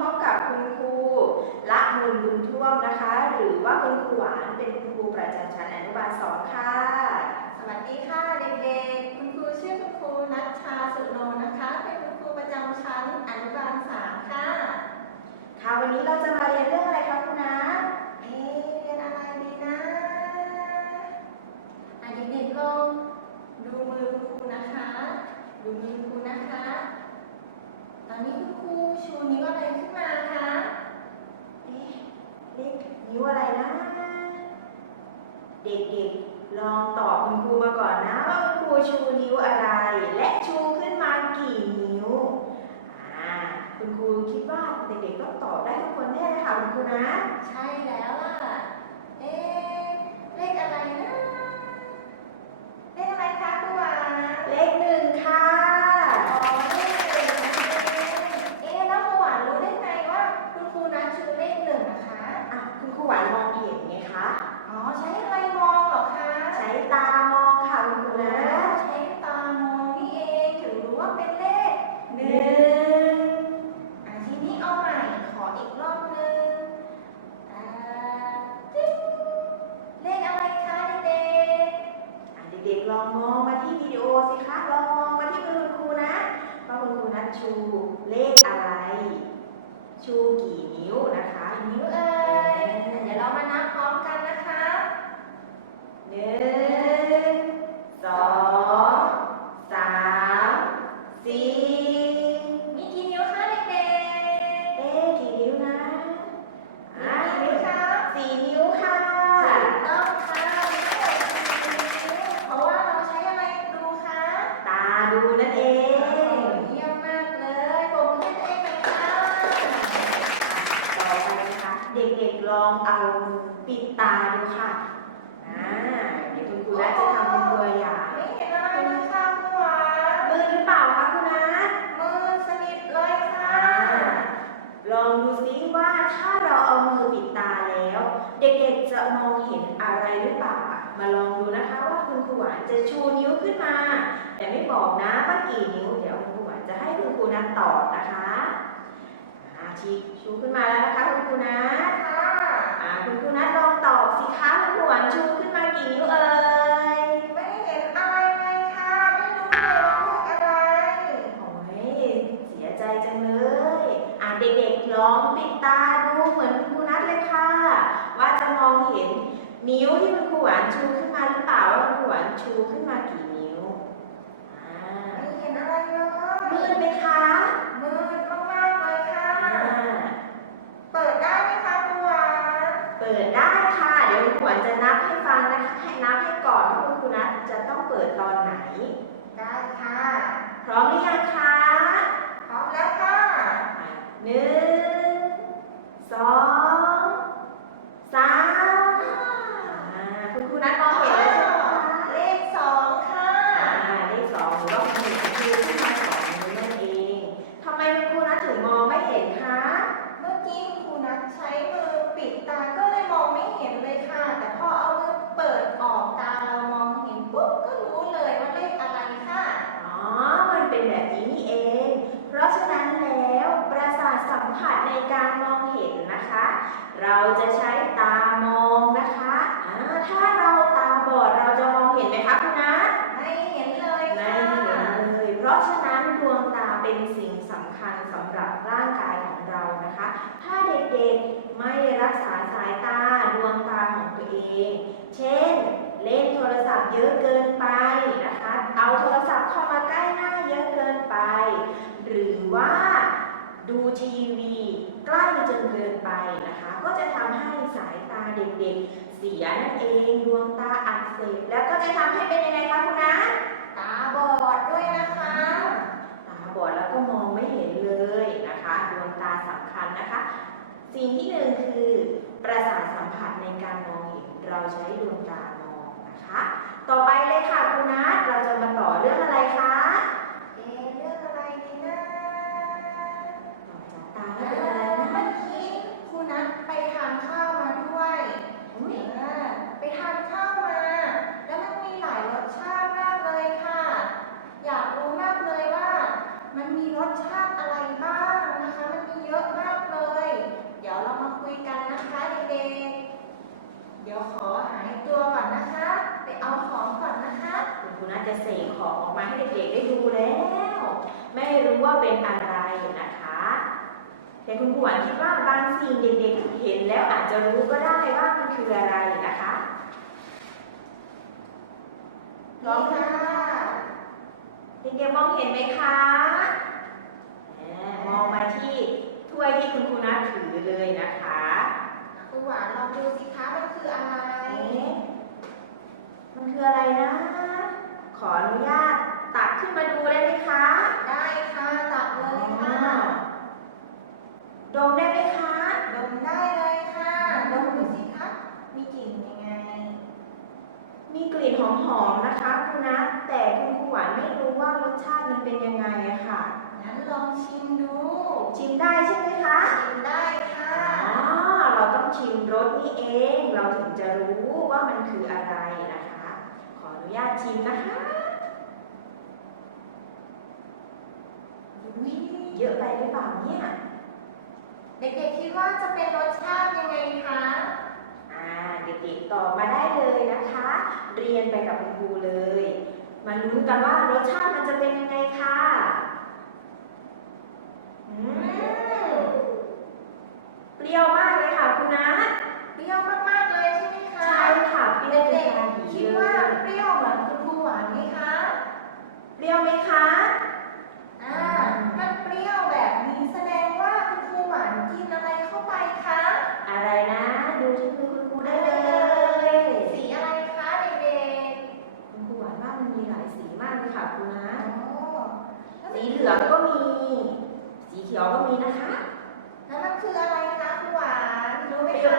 นะคะวันนี้พบกับคุณครูละมุนบุญท่วมนะคะ หรือว่าคุณครูหวานเป็นคุณครูประจำชั้นอนุบาลสองค่ะ สวัสดีค่ะเด็กๆ คุณครูชื่อคุณครูนัชชาสุโนนะคะ เป็นคุณครูประจำชั้นอนุบาลสามค่ะ ค่ะวันนี้เราจะมาเรียนเรื่องอะไรคะคุณนะเอ๊ะเรียนอะไรดีนะอะเด็กๆลองดูมือคุณครูนะคะ ดูมือคุณครูนะคะ ตอนนี้คุณครูชูนิ้วอะไรขึ้นมาคะเอ๊ะเลขนิ้วอะไรนะ เด็กๆ ลองตอบคุณครูมาก่อนนะว่าคุณครูชูนิ้วอะไร และชูขึ้นมากี่นิ้ว อ่า คุณครูคิดว่าเด็กๆต้องตอบได้ทุกคนแน่เลยค่ะคุณครูนะ ใช่แล้วล่ะ เอ๊ะเลขอะไรนะ เลขอะไรคะครูหวาน เลขหนึ่งค่ะ อ๋อเลขหนึ่งนั่นเองเอ๊ะแล้วครูหวานรู้ได้ไงว่าคุณครูนัดชื่อเลขหนึ่งนะคะ อะคุณครูหวานมองเห็นไหมคะ อ๋อใช้อะไรมองเหรอคะ ใช้ตามองค่ะคุณครูนะ ใช้ตามองนี่เองถึงรู้ว่าเป็นเลขห ห นึ่ นึ่ ง ง อะทีนี้เอาใหม่ขออีกรอบหนึงอ่าติ๊งเลขอะไรคะเด็ก อะเด็กๆลองมองมาที่วิดีโอสิคะ ลองมองมาที่มือคุณครูนะว่าคุณครูนัดชูเลขอะไร ชูกี่นิ้วนะคะ ๆกี่นิ้วเอ่ยเดี๋ยวเรามานับพร้อมกันนะคะ หนึ่งสองสามสี่ มีกี่นิ้วคะเด็ก เอ๊ะกี่นิ้วนะ ๆ อะ กี่นิ้วคะ สี่นิ้วค่ะ ถูกต้องค่ะเพราะว่าเราใช้อะไรดูคะ ตาดูนั่นเอง เยี่ยมมากเลยปรบมือให้ตัวเองหน่อยค่ะ ต่อไปนะคะ เด็กๆลองเอามือปิดตาดูค่ะอ่าเดี๋ยวคุณครูนัทจะทำเป็นตัวอย่าง ไม่เห็นอะไรเลยค่ะคุณหวาน มือหรือเปล่าคะคุณนัท มือสนิทเลยค่ะ อ่าลองดูซิว่าถ้าเราเอามือปิดตาแล้ว เด็กๆจะมองเห็นอะไรหรือเปล่า มาลองดูนะคะว่าคุณครูหวาน จะชูนิ้วขึ้นมาแต่ไม่บอกนะว่ากี่นิ้ว เดี๋ยวคุณครูหวานจะให้คุณครูนัทตอบนะคะอ่าชี้ชูขึ้นมาแล้วนะคะคุณครูนัทค่ะอ่าคุณครูนัทลองตอบสิคะคุณครูหวานชูขึ้นมากี่นิ้วเอ่ยไม่เห็นอะไรเลยค่ะไม่รู้เลยว่าเลขอะไรโอ้ยเสียใจจังเลยอ่าเด็กๆลองปิดตาดูเหมือนคุณครูนัทเลยค่ะ ว่าจะมองเห็นนิ้วที่คุณครูหวานชูขึ้น ชูขึ้นมากี่นิ้วอ่าไม่เห็นอะไรเลยมืดไหมคะมืดมากๆเลยค่ะ อ่า เปิดได้ไหมคะคุณหวานเปิดได้ค่ะ เดี๋ยวคุณครูหวานจะนับให้ฟังนะคะ ให้นับให้ก่อนว่าคุณครูนัทจะต้องเปิดตอนไหน ได้ค่ะ พร้อมหรือยังคะ พร้อมแล้วค่ะ หนึ่งสองสามอ่าคุณครูนัทมองเห็นแล้วใช่ไหมคะ เลขสองค่ะ อ่าเลขสองหรือว่าคุณครูขึ้นมาสองนิ้วนั่นเองทำไมคุณครูนัทถึงมองไม่เห็นคะ เมื่อกี้คุณครูนัทใช้มือปิดตา ก็เลยมองไม่เห็นเลยค่ะ แต่พอเอามือเปิดออกตาเรามองเห็นปุ๊บ ก็รู้เลยว่าเลขอะไรค่ะ อ๋อ มันเป็นแบบนี้นี่เอง เพราะฉะนั้นแล้วประสาทสัม ผัสในการมองเห็นนะคะ เราจะใช้ตามองนะคะอ่าถ้าเราตาบอดเราจะมองเห็นไหมคะคุณนัทไม่เห็นเลยไม่ค่ะเห็นเลยเพราะฉะนั้นดวงตาเป็นสิ่งสำคัญสำหรับร่างกายของเรานะคะ ถ้าเด็กๆไม่รักษาสายตาดวงตาของตัวเอง เช่น เล่นโทรศัพท์เยอะเกินไปนะคะ เอาโทรศัพท์เข้ามาใกล้หน้าเยอะเกินไป หรือว่า ดูทีวีใกล้จนเกินไปนะคะ ก็จะทำให้สายตาเด็กๆ เสียนั่นเองดวงตาอักเสบแล้วก็จะทำให้เป็นยังไงคะคุณนะตาบอดด้วยนะคะ ตาบอดแล้วก็มองไม่เห็นเลยนะคะดวงตาสำคัญนะคะ สิ่งที่หนึ่งคือประสาทสัมผัสในการมองเห็นเราใช้ดวงตามองนะคะ ต่อไปเลยค่ะคุณนัทเราจะมาต่อเรื่องอะไรคะ เอ๊ะเรื่องอะไรดีนะ ต่อจากตา เมื่ แล้วเป็นอะไรนะ อกี้ครูนัทไปทานข้าวมาด้วย อุ๊ย เออไปทานข้าวมา แล้วมันมีหลายรสชาติมากเลยค่ะ อยากรู้มากเลยว่า มันมีรสชาติอะไรบ้างนะคะ มันมีเย คุณครูหวานคิดว่าบางสิ่งเด็กๆเห็น แล้วอาจจะรู้ก็ได้ว่ามันคืออะไรนะคะลองค่ะเด็กๆมองเห็นไหมคะอ่ามองมาที่ถ้วยที่คุณครูนัทถือเลยนะคะครูหวานลองดูสิคะมันคืออะไรเอ๊ะมันคืออะไรนะ ขออนุญาตตักขึ้นมาดูได้ไหมคะ ได้ค่ะ ตักเลยค่ะ ดมได้ไหมคะ ดมได้เลยค่ะดมดูสิคะมีกลิ่นยังไง มีกลิ่นหอมๆนะคะคุณนัทแต่คุณครูหวานไม่รู้ว่ารสชาติมันเป็นยังไงอะค่ะ งั้นลองชิมดู ชิมได้ใช่ไหมคะชิมได้ค่ะอ๋อเราต้องชิมรสนี่เอง เราถึงจะรู้ว่ามันคืออะไรนะคะ ขออนุญาตชิมนะคะอุ๊ยเยอะไปหรือเปล่าเนี่ย เด็กๆคิดว่าจะเป็นรสชาติยังไงคะอ่า เด็กๆตอบมาได้เลยนะคะ เรียนไปกับคุณครูเลย มาลุ้นกันว่ารสชาติมันจะเป็นยังไงค่ะอืมเปรี้ยวมากเลยค่ะคุณนัทเปรี้ยวมากๆเลยใช่ไหมคะใช่ค่ะเปรี้ยวเป็นเด็กทางๆหีคิดเลว่ายเปรี้ยวเหมือนคุณครูหวานไหมคะเปรี้ยวไหมคะ อ่าถ้าเปรี้ยวแบบนี้แสดงว่าคุณครูหวานกินอะไรเข้าไปคะ อะไรนะ ดูที่มือคุณครูได้เลย สีอะไรคะเด็ก คุณครูหวานว่ามันมีหลายสีมากเลยค่ะคุณนะ ๆอ๋อแล้ว สีเหลื องก็มี สีเขียวก็มีนะคะ แล้วมันคืออะไรคะครูหวานรู้ไหมคะ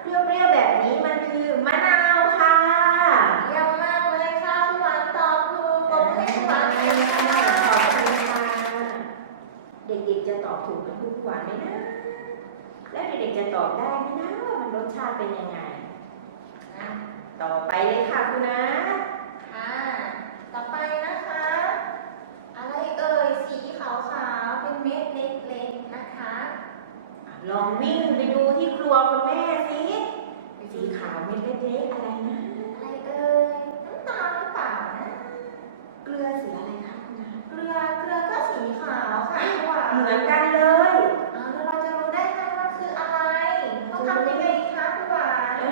เปรี้ยวๆแบบนี้มันคือมะนาวค่ะเยี่ยมมากเลยค่ะครูหวานตอบถูกปรบมือให้ครูหวานหน่อยค่ะขอบคุณค่ะเด็กๆจะตอบถูกกับคุณครูหวานไหมนะ แล้วเด็กๆจะตอบได้ไหมนะว่ามันรสชาติเป็นยังไงอะต่อไปเลยค่ะคุณนะค่ะ ต่อไปนะคะ อะไรเอ่ยสีขาวๆเป็นเม็ดเล็กๆนะคะ ลองวิ่งไปดูที่ครัวคุณแม่สิ สีขาวเม็ดเล็กๆอะไรนะ อะไรเอ่ยน้ำตาลหรือเปล่านะ เกลือสีอะไรคะคุณนะ เกลือเกลือก็สีขาวค่ะครูหวาน เหมือนกันเลย อ่าแล้วเราจะรู้ได้ไงว่าคืออะไรต้องทำยังไงคะครูหวาน เอ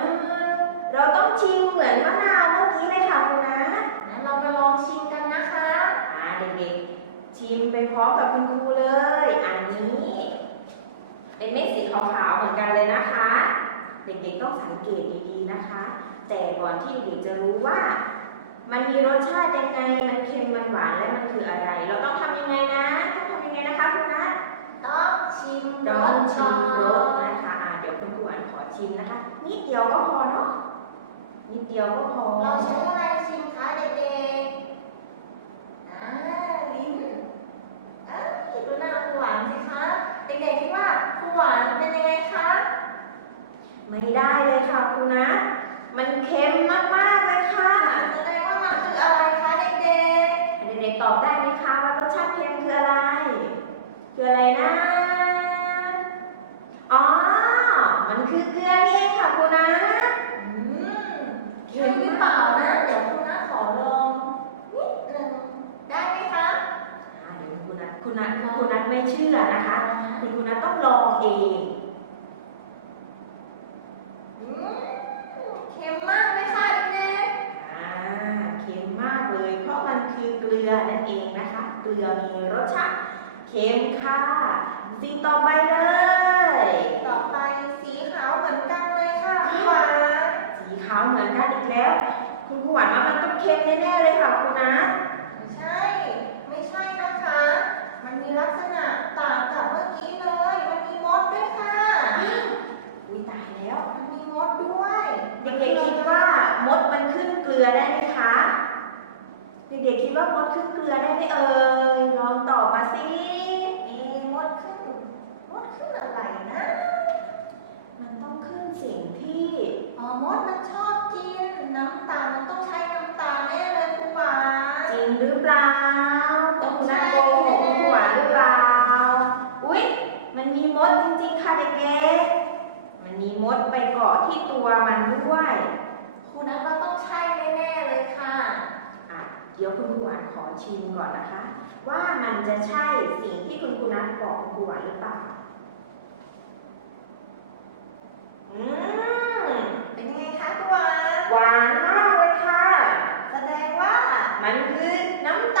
อเราต้องชิมเหมือนมะนาวเมื่อกี้เลยค่ะคุณนะ งั้นเรามาลองชิมกันนะคะ อ่า เด็กๆ ชิมไปพร้อมกับคุณครูเลย อันนี้ เป็นเม็ดสีขาวๆเหมือนกันเลยนะคะ เด็กๆต้องสังเกตดีๆนะคะ แต่ก่อนที่เด็กๆจะรู้ว่า มันมีรสชาติยังไง มันเค็ม มันหวาน และมันคืออะไร เราต้องทำยังไงนะต้องทำยังไงนะคะคุณนัทต้องชิมรต้องสชิมรสก่อนนะคะอ่าเดี๋ยวคุณครูอันขอชิมนะคะ นิดเดียวก็พอเนาะ นิดเดียวก็พอ เราใช้อะไรชิมคะเด็กๆอ่า ลิ้นเอ้ยดูหน้าครูหวานสิคะ เด็กๆคิดว่าครูหวานเป็นยังไงคะ ไม่ได้เลยค่ะคุณนัทมันเค็มมากๆเลยค่ะ แสดงว่ามันคืออะไรคะเด็กเด็กๆตอบได้ไหมคะว่ารสชาติเค็มคืออะไร คืออะไรนะ อ๋อ มันคือเกลือนี่เองค่ะคุณนัท ๆอืมเค็มหรือเปล่านะ เดี๋ยวครูนะขอลองนิดนึงได้ไหมคะ อ่าเดี๋ยวคุณนัท คุณนัทคุณนัทไม่เชื่อนะคะคุณคุณนัทต้องลองเองอืมเค็มมากเลยค่ะเด็กอ่าเค็มมากเลย เพราะมันคือเกลือนั่นเองนะคะ เกลือมีรสชาติเค็มค่ะสิ่งต่อไปเลย ๆต่อไปสีขาวเหมือนกันเลยค่ะครูหวานสีขาวเหมือนกันอีกแล้ว คุณครูหวานว่ามันต้องเค็มแน่ๆเลยค่ะคุณนะ ไม่ใช่ ไม่ใช่นะคะ มันมีลักษณะต่างกับเมื่อกี้เลย มันมีมดด้วยค่ะอุ้ยตายแล้ว มันมีมดด้วย เด็กๆคิดว่ามดมันขึ้นเกลือได้ไหมคะ เด็กๆคิดว่ามดขึ้นเกลือได้ไหมเอ่ย ลองตอบมาสิเอ๊ะมดขึ้น มดขึ้นอะไรนะ มันต้องขึ้นสิ่งที่ อ๋อ มดมันชอบกินน้ำตาลมันต้องใช้ เล็มันมีมดไปเกาะที่ตัวมันด้วยครูนัทว่าต้องใช่แน่ๆเลยค่ะ อะ เดี๋ยวคุณครูหวานขอชิมก่อนนะคะ ว่ามันจะใช่สิ่งที่คุณครูนัทบอกคุณครูหวานหรือเปล่า อืม เป็นยังไงคะคุณหวาน หวานมากเลยค่ะ แสดงว่ามันคือน้ำตา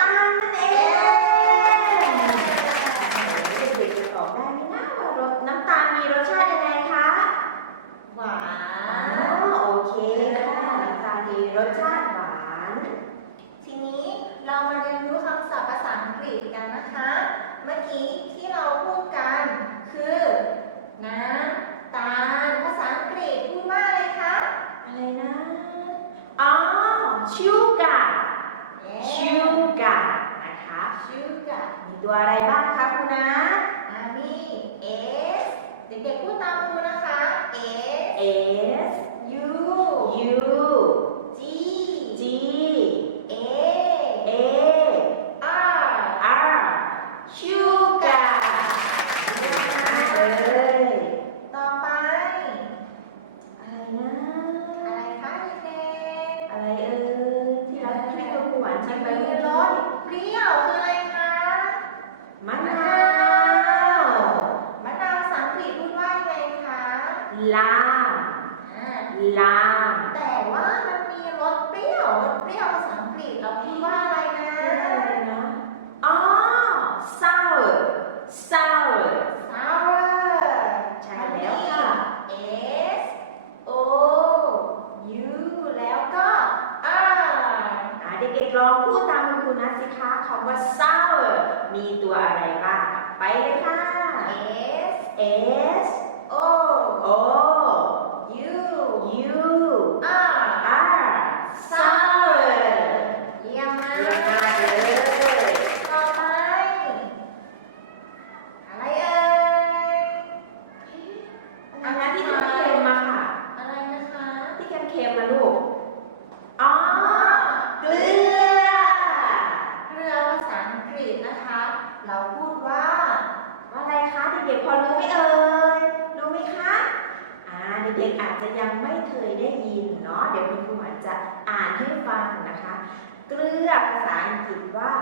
working ษาอังกฤษว่า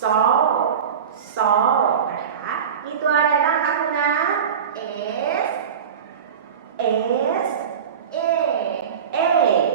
solve solve นะคะ มีตัวอะไรบ้างคะคุณนะ s s a a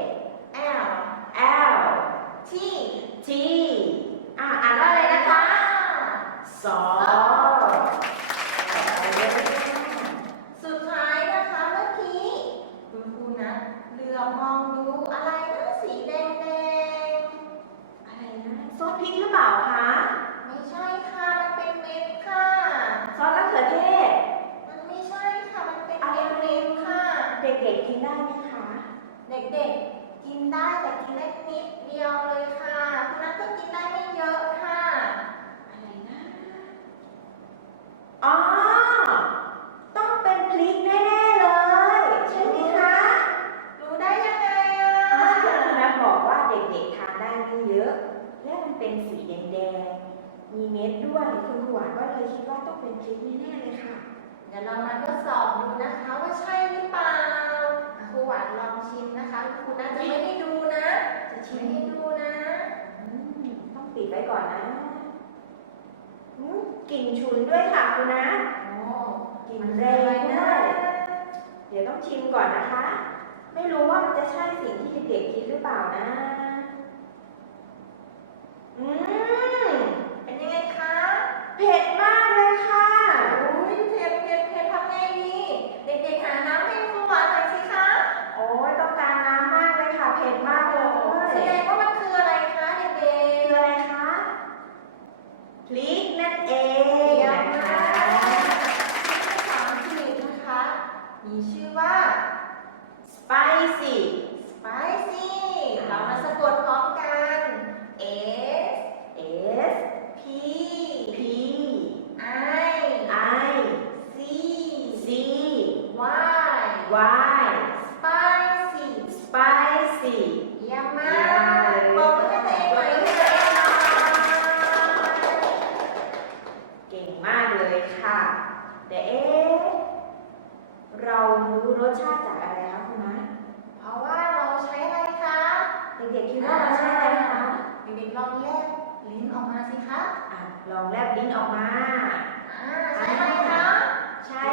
คิดว่าต้องเป็นกิ๊กแน่เลยค่ะ เดี๋ยวเรามาทดสอบดูนะคะว่าใช่หรือเปล่าครูหวานลองชิมนะคะคุณน่าจะไม่ให้ดูนะ จะชิมให้ดูนะต้องปิดไว้ก่อนนะกลิ่นฉุนด้วยค่ะคุณนะโอ้กลิ่นแรงด้วยเดี๋ยวต้องชิมก่อนนะคะ ไม่รู้ว่ามันจะใช่สิ่งที่เด็กๆคิดหรือเปล่านะ อืมเป็นยังไงคะ เผ็ดมากเลยค่ะ wise spicy spicy เยี่มากปรบมือให้ตัวเองหน่อยลูกเก่งมากเลยค่ะ แต่เอ๊ะเรารู้รสชาติจากอะไรคะคุณนะเพราะว่าเราใช้อะไรคะเด็กๆคิดว่าเราใช้อะไรคะเด็กๆลองแยกลิ้นออกมาสิคะลองแลบลิ้นออกมาาใช้อะไรคะ ใช้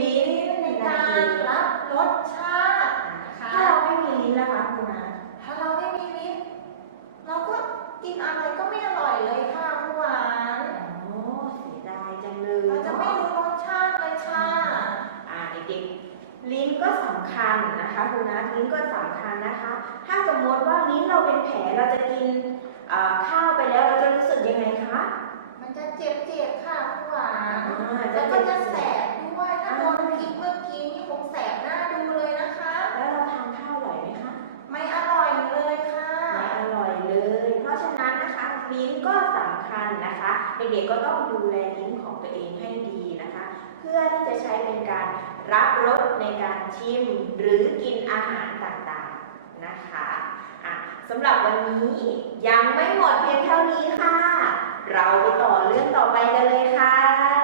ลิ้นในการ รสชาตินะถ้าเราไม่มีนะคะคุณนาถ้าเราไม่มีลิ้นเราก็กินอะไรก็ไม่อร่อยเลยค่ะคุณหวาน โอ้เสียดายจังเลยเราจะไม่รู้รสชาติเลยค่ะ อ่าเด็กๆลิ้นก็สำคัญนะคะคุณนาลิ้นก็สำคัญนะคะ ถ้าสมมติว่าลิ้นเราเป็นแผลเราจะกินข้าวไปแล้วเราจะรู้สึกยังไงคะ มันจะเจ็บๆค่ะคุณหวานแล้วก็จะแสบ ถ้าโดนพริกเมื่อกี้นี่คงแสบหน้าดูเลยนะคะ แล้วเราทานข้าวอร่อยไหมคะ ไม่อร่อยเลยค่ะ ไม่อร่อยเลย เพราะฉะนั้นนะคะลิ้นก็สำคัญนะคะ เด็กๆก็ต้องดูแลลิ้นของตัวเองให้ดีนะคะ เพื่อที่จะใช้เป็นการรับรสในการชิมหรือกินอาหารต่างๆนะคะอะสำหรับวันนี้ยังไม่หมดเพียงเท่านี้ค่ะ เราไปต่อเรื่องต่อไปกันเลยค่ะ